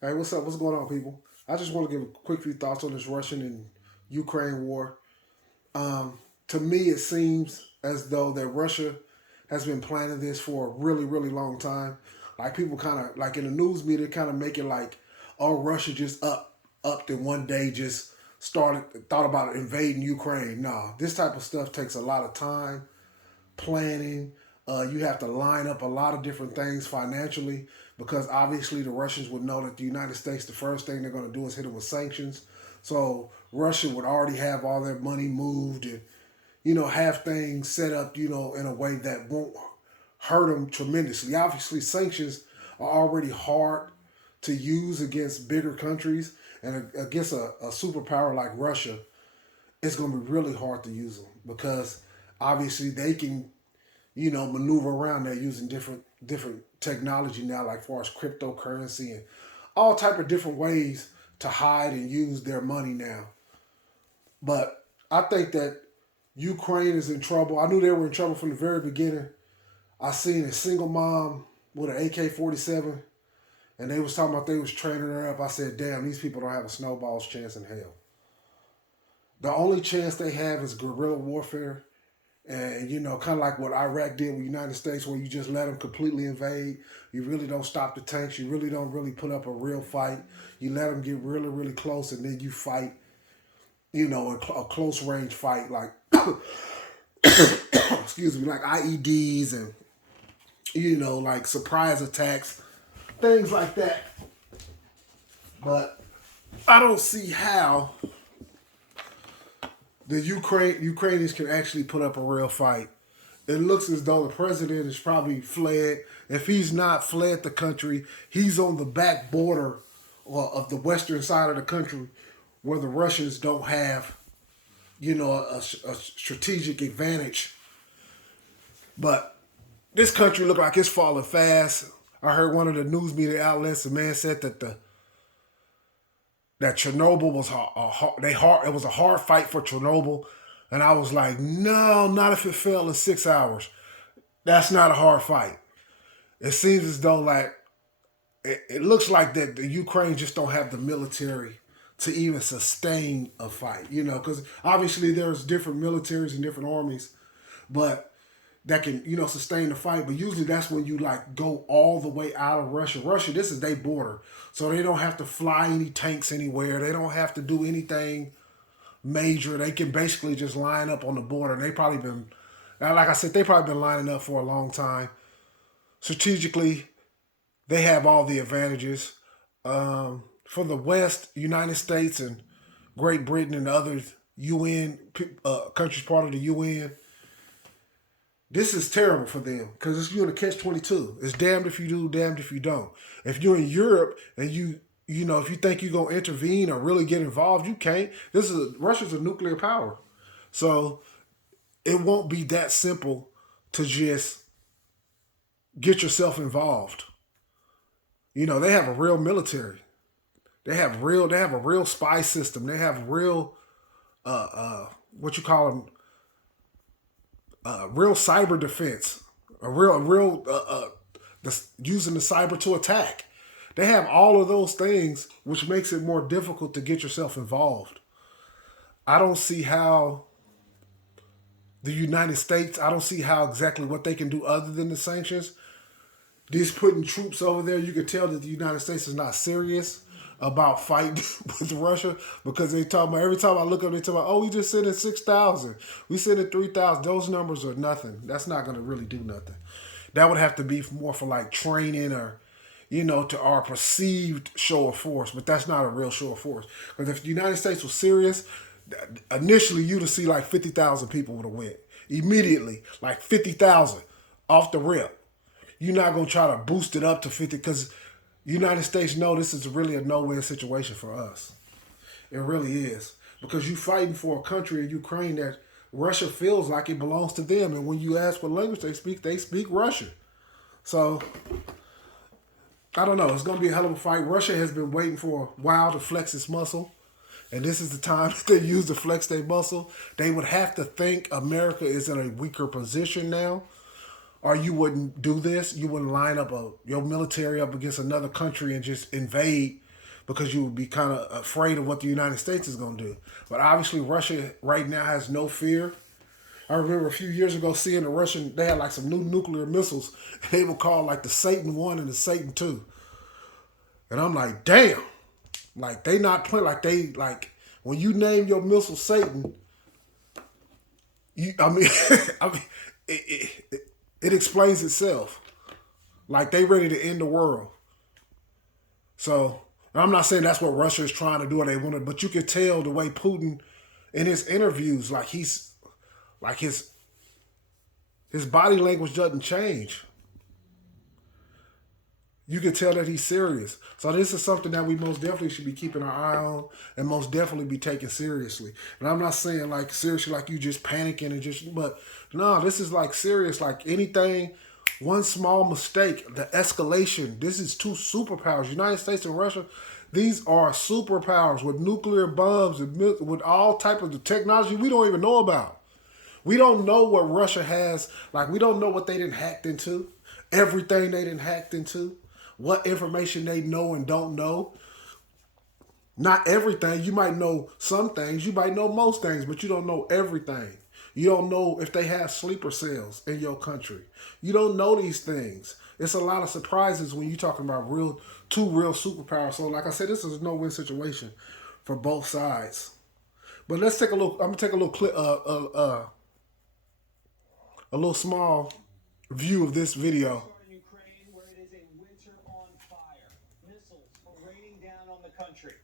Hey, what's up? What's going on, people? I just want to give a quick few thoughts on this Russian and Ukraine war. To me, it seems as though that Russia has been planning this for a really, really long time. Like people kind of like in the news media, kind of make it like, oh, Russia just upped and one day just thought about invading Ukraine. No, this type of stuff takes a lot of time, planning. You have to line up a lot of different things financially because obviously the Russians would know that the United States, the first thing they're going to do is hit them with sanctions. So Russia would already have all their money moved and, have things set up, in a way that won't hurt them tremendously. Obviously, sanctions are already hard to use against bigger countries and against a superpower like Russia. It's going to be really hard to use them because obviously they can maneuver around there using different technology now, like far as cryptocurrency and all type of different ways to hide and use their money now. But I think that Ukraine is in trouble. I knew they were in trouble from the very beginning. I seen a single mom with an AK-47, and they was talking about they was training her up. I said, damn, these people don't have a snowball's chance in hell. The only chance they have is guerrilla warfare. And kind of like what Iraq did with the United States, where you just let them completely invade. You really don't stop the tanks. You really don't really put up a real fight. You let them get really, really close, and then you fight. A close range fight like, excuse me, like IEDs and like surprise attacks, things like that. But I don't see how the Ukrainians can actually put up a real fight. It looks as though the president is probably fled. If he's not fled the country, he's on the back border of the western side of the country where the Russians don't have, a strategic advantage. But this country look like it's falling fast. I heard one of the news media outlets, the man said that Chernobyl was it was a hard fight for Chernobyl, and I was like, no, not if it fell in 6 hours. That's not a hard fight. It seems as though like it looks like that the Ukraine just don't have the military to even sustain a fight. Because obviously there's different militaries and different armies, but that can sustain the fight. But usually that's when you like go all the way out of Russia. Russia, this is their border, so they don't have to fly any tanks anywhere. They don't have to do anything major. They can basically just line up on the border. And they probably been, like I said, they probably been lining up for a long time. Strategically, they have all the advantages. For the West, United States and Great Britain and other UN countries part of the UN, this is terrible for them because it's you in a catch-22. It's damned if you do, damned if you don't. If you're in Europe and if you think you're gonna intervene or really get involved, you can't. Russia's a nuclear power, so it won't be that simple to just get yourself involved. They have a real military. They have a real spy system. They have real what you call them real cyber defense, a real using the cyber to attack. They have all of those things, which makes it more difficult to get yourself involved. I don't see how the United States. I don't see how exactly what they can do other than the sanctions. These putting troops over there, you can tell that the United States is not serious about fighting with Russia because they talk about every time I look up, they talk about, oh, we just sent in 6,000, we sent in 3,000. Those numbers are nothing. That's not going to really do nothing. That would have to be more for like training or, to our perceived show of force, but that's not a real show of force. Because if the United States was serious, initially you'd have seen like 50,000 people would have went immediately, like 50,000 off the rip. You're not gonna try to boost it up to 50 because United States know this is really a no-win situation for us. It really is because you fighting for a country in Ukraine that Russia feels like it belongs to them, and when you ask what language they speak Russian. So I don't know. It's gonna be a hell of a fight. Russia has been waiting for a while to flex its muscle, and this is the time they use to flex their muscle. They would have to think America is in a weaker position now or you wouldn't do this. You wouldn't line up your military up against another country and just invade because you would be kind of afraid of what the United States is going to do. But obviously, Russia right now has no fear. I remember a few years ago seeing the Russian, they had like some new nuclear missiles, and they were called like the Satan 1 and the Satan 2. And I'm like, damn. Like, they not playing, like, when you name your missile Satan, I mean, I mean it explains itself. Like, they ready to end the world. So, I'm not saying that's what Russia is trying to do or they want to, but you could tell the way Putin, in his interviews, like his body language doesn't change. You can tell that he's serious. So this is something that we most definitely should be keeping our eye on and most definitely be taking seriously. And I'm not saying like seriously like you just panicking and just, but no, this is like serious. Like anything, one small mistake, the escalation. This is two superpowers, United States and Russia. These are superpowers with nuclear bombs and with all type of the technology we don't even know about. We don't know what Russia has. Like we don't know what they didn't hacked into. Everything they didn't hacked into. What information they know and don't know. Not everything. You might know some things. You might know most things, but you don't know everything. You don't know if they have sleeper cells in your country. You don't know these things. It's a lot of surprises when you're talking about two real superpowers. So like I said, this is a no-win situation for both sides. But let's take a look. I'm gonna take a little clip, a little small view of this video. Country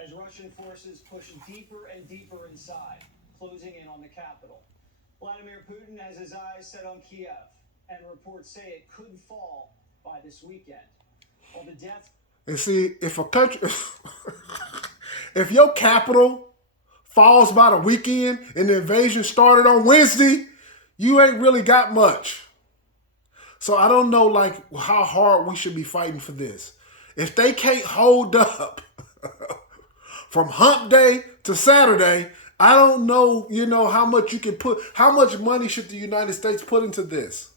as Russian forces push deeper and deeper inside, closing in on the capital. Vladimir Putin has his eyes set on Kiev, and reports say it could fall by this weekend. While the death. And see, if a country, if your capital falls by the weekend and the invasion started on Wednesday, you ain't really got much. So I don't know like how hard we should be fighting for this. If they can't hold up from hump day to Saturday, I don't know, how much you can put, how much money should the United States put into this?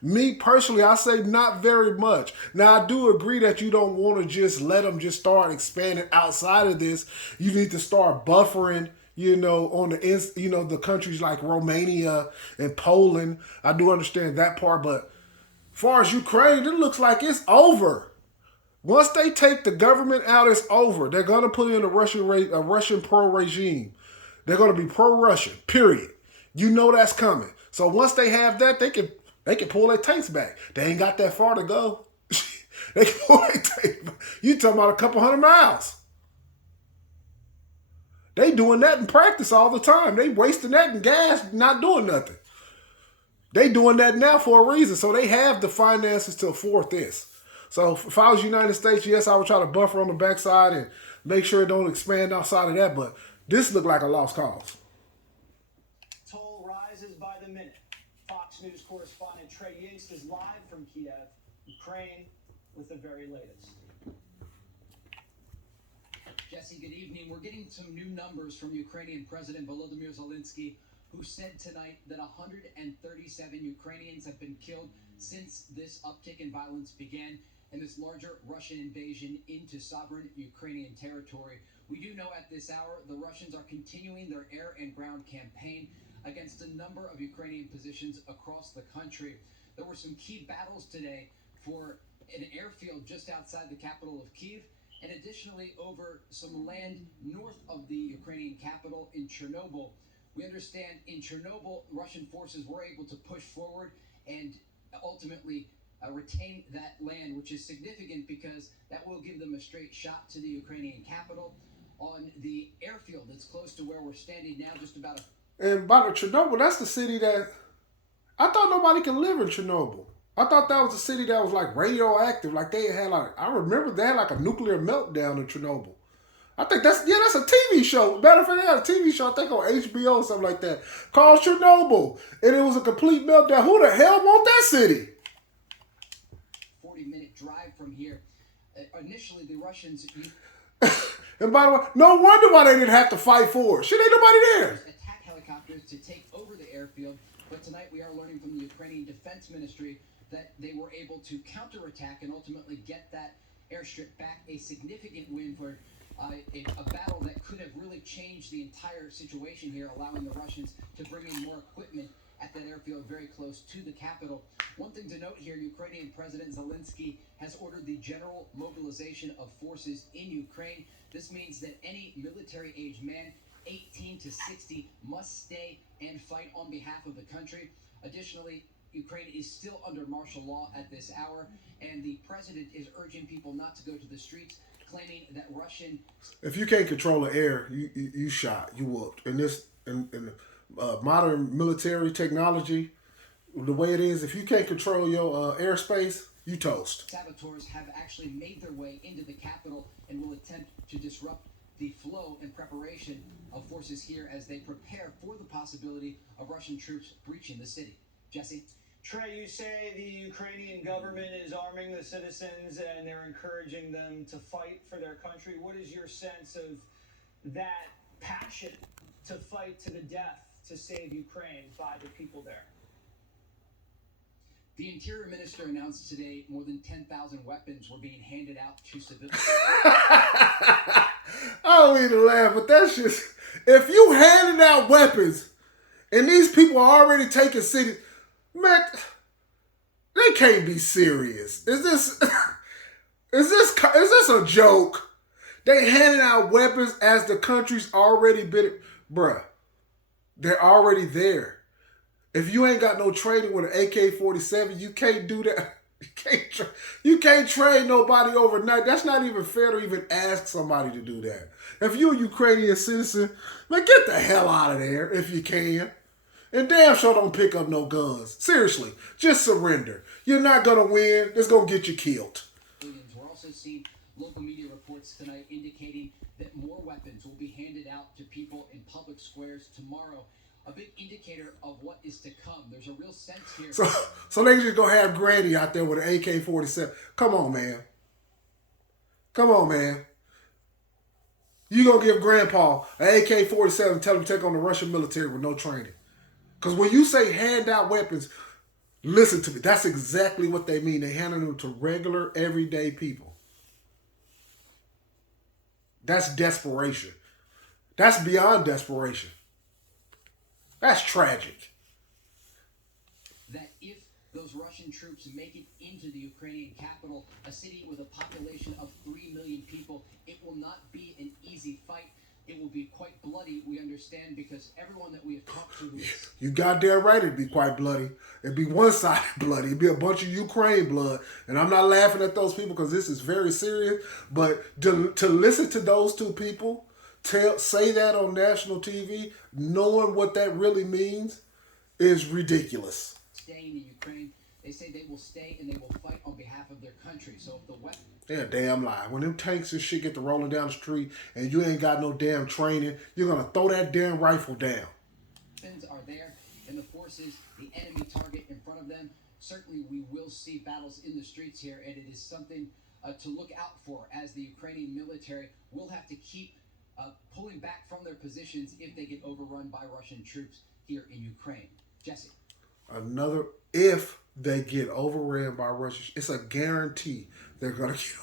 Me personally, I say not very much. Now, I do agree that you don't want to just let them just start expanding outside of this. You need to start buffering, on the countries like Romania and Poland. I do understand that part, but as far as Ukraine, it looks like it's over. Once they take the government out, it's over. They're going to put in a Russian pro-regime. They're going to be pro-Russian, period. You know that's coming. So once they have that, they can pull their tanks back. They ain't got that far to go. They can pull their tanks back. You talking about a couple 100 miles. They doing that in practice all the time. They wasting that in gas, not doing nothing. They doing that now for a reason. So they have the finances to afford this. So if I was United States, yes, I would try to buffer on the backside and make sure it don't expand outside of that. But this looked like a lost cause. Toll rises by the minute. Fox News correspondent Trey Yingst is live from Kiev, Ukraine, with the very latest. Jesse, good evening. We're getting some new numbers from Ukrainian President Volodymyr Zelensky, who said tonight that 137 Ukrainians have been killed since this uptick in violence began and this larger Russian invasion into sovereign Ukrainian territory. We do know at this hour the Russians are continuing their air and ground campaign against a number of Ukrainian positions across the country. There were some key battles today for an airfield just outside the capital of Kyiv, and additionally over some land north of the Ukrainian capital in Chernobyl. We understand in Chernobyl, Russian forces were able to push forward and ultimately retain that land, which is significant because that will give them a straight shot to the Ukrainian capital. On the airfield that's close to where we're standing now, just about And by the Chernobyl, that's the city that I thought nobody can live in Chernobyl. I thought that was a city that was like radioactive. Like they had I remember they had like a nuclear meltdown in Chernobyl. I think that's a TV show. Matter of fact, they had a TV show, I think on HBO or something like that, called Chernobyl. And it was a complete meltdown. Who the hell want that city? 40-minute drive from here. Initially, the Russians... And by the way, no wonder why they didn't have to fight for it. Shit, ain't nobody there. Attack helicopters to take over the airfield. But tonight we are learning from the Ukrainian Defense Ministry that they were able to counterattack and ultimately get that airstrip back, a significant win for a battle that could have really changed the entire situation here, allowing the Russians to bring in more equipment at that airfield very close to the capital. One thing to note here, Ukrainian President Zelensky has ordered the general mobilization of forces in Ukraine. This means that any military-age man 18 to 60 must stay and fight on behalf of the country. Additionally, Ukraine is still under martial law at this hour, and the president is urging people not to go to the streets, claiming that Russian... If you can't control the air, you shot, you whooped. In modern military technology, the way it is, if you can't control your airspace, you toast. Saboteurs have actually made their way into the capital and will attempt to disrupt the flow and preparation of forces here as they prepare for the possibility of Russian troops breaching the city. Jesse? Trey, you say the Ukrainian government is arming the citizens and they're encouraging them to fight for their country. What is your sense of that passion to fight to the death to save Ukraine by the people there? The Interior Minister announced today more than 10,000 weapons were being handed out to civilians. I don't mean to laugh, but that's just... If you handed out weapons and these people are already taking cities... Man, they can't be serious. Is this a joke? They handing out weapons as the country's already been... Bruh, they're already there. If you ain't got no training with an AK-47, you can't do that. You can't train nobody overnight. That's not even fair to even ask somebody to do that. If you're a Ukrainian citizen, man, get the hell out of there if you can. And damn sure don't pick up no guns. Seriously, just surrender. You're not going to win. It's going to get you killed. We're also seeing local media reports tonight indicating that more weapons will be handed out to people in public squares tomorrow. A big indicator of what is to come. There's a real sense here. So they just gonna have Granny out there with an AK-47. Come on, man. Come on, man. You gonna give Grandpa an AK-47 and tell him to take on the Russian military with no training? Because when you say hand out weapons, listen to me. That's exactly what they mean. They hand them to regular, everyday people. That's desperation. That's beyond desperation. That's tragic. That if those Russian troops make it into the Ukrainian capital, a city with a population of 3 million people, it will not be an easy fight. It will be quite bloody, we understand, because everyone that we have talked to is... You goddamn right it'd be quite bloody. It'd be one-sided bloody. It'd be a bunch of Ukraine blood. And I'm not laughing at those people because this is very serious. But to listen to those two people say that on national TV, knowing what that really means, is ridiculous. Staying in Ukraine, they say they will stay and they will fight on behalf of their country. So if the weapon... They're a damn lie. When them tanks and shit get to rolling down the street and you ain't got no damn training, you're going to throw that damn rifle down. Weapons are there and the forces, the enemy target in front of them. Certainly we will see battles in the streets here, and it is something to look out for as the Ukrainian military will have to keep pulling back from their positions if they get overrun by Russian troops here in Ukraine. Jesse. Another, if they get overran by Russia, it's a guarantee they're going to get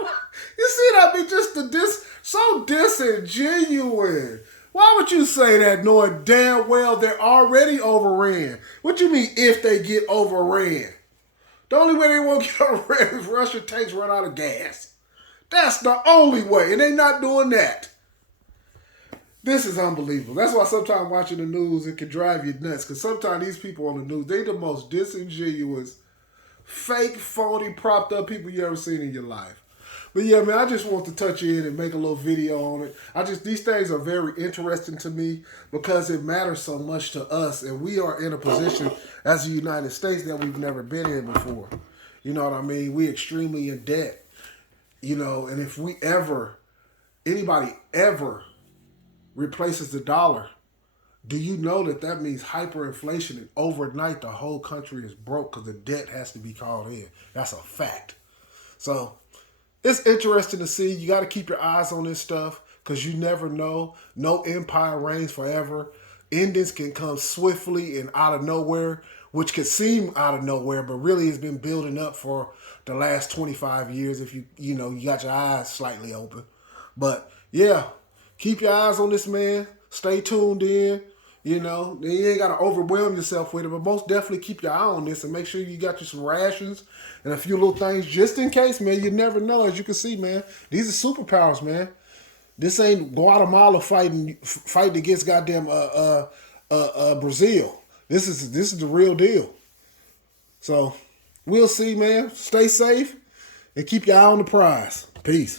overrun. You see that? I mean, just so disingenuous. Why would you say that knowing damn well they're already overran? What you mean if they get overran? The only way they won't get overran is Russian tanks run out of gas. That's the only way, and they're not doing that. This is unbelievable. That's why sometimes watching the news, it can drive you nuts. Because sometimes these people on the news, they the most disingenuous, fake, phony, propped up people you ever seen in your life. But yeah, man, I just want to touch in and make a little video on it. These things are very interesting to me because it matters so much to us. And we are in a position as the United States that we've never been in before. You know what I mean? We're extremely in debt. You know, and if anybody ever replaces the dollar, do you know that means hyperinflation, and overnight the whole country is broke because the debt has to be called in? That's a fact. So it's interesting to see. You got to keep your eyes on this stuff because you never know. No empire reigns forever. Endings can come swiftly and out of nowhere. which could seem out of nowhere, but really has been building up for the last 25 years if you got your eyes slightly open. But yeah, keep your eyes on this man. Stay tuned in. You ain't got to overwhelm yourself with it, but most definitely keep your eye on this and make sure you got you some rations and a few little things just in case, man. You never know. As you can see, man, these are superpowers, man. This ain't Guatemala fighting against goddamn Brazil. This is the real deal. So we'll see, man. Stay safe and keep your eye on the prize. Peace.